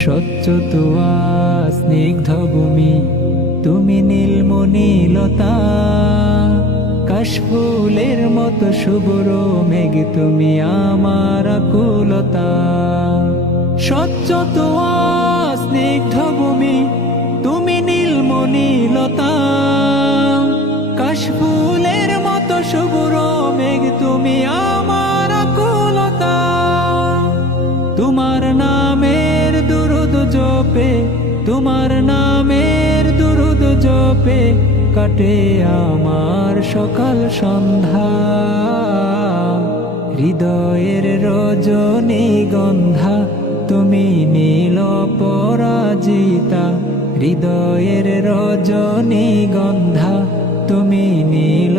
স্বচ্ছ তোয়া স্নিগ্ধ ভূমি তুমি নীলমণিলতা কাশফুলের মতো শুভ্র মেঘ তুমি আমার আকুলতা। স্বচ্ছ তোয়া স্নিগ্ধ ভূমি তুমি নীলমণিলতা কাশফুলের মতো শুভ্র মেঘ তুমি আমার জপে, তোমার নামের দুরুদ জপে, কাটে আমার সকাল সন্ধ্যা। হৃদয়ের রজনী গন্ধা, তুমি নীল পরাজিতা। হৃদয়ের রজনী গন্ধা, তুমি নীল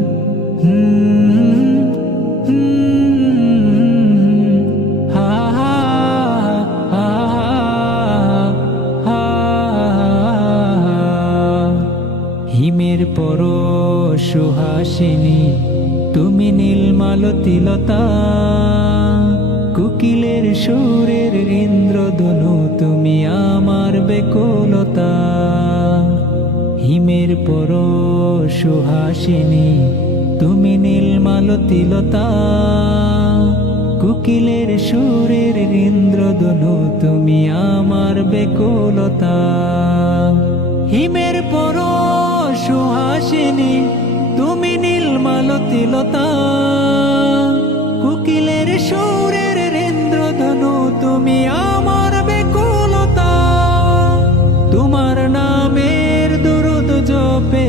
হিমের পর সুহাসিনী তুমি নীলমালতিলতা কুকিলের সুরের ইন্দ্রধনু, তুমি আমার বেকুলতা। হিমের পর সুহাসিনী তুমি নীলমালতিলতা কুকিলের সুরের ইন্দ্রধনু, তুমি আমার বেকুলতা। হিমের পর সুহাসিনী তুমি নীলমালতিলতা কুকিলের সুরের ইন্দ্রধনু তুমি আমার বেকুলতা তোমার নামের দুরুদ জপে,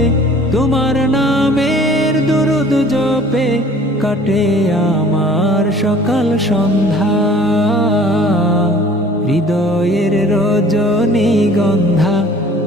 তোমার নামের দুরুদ জপে, কাটে আমার সকাল সন্ধ্যা। হৃদয়ের রজনী গন্ধা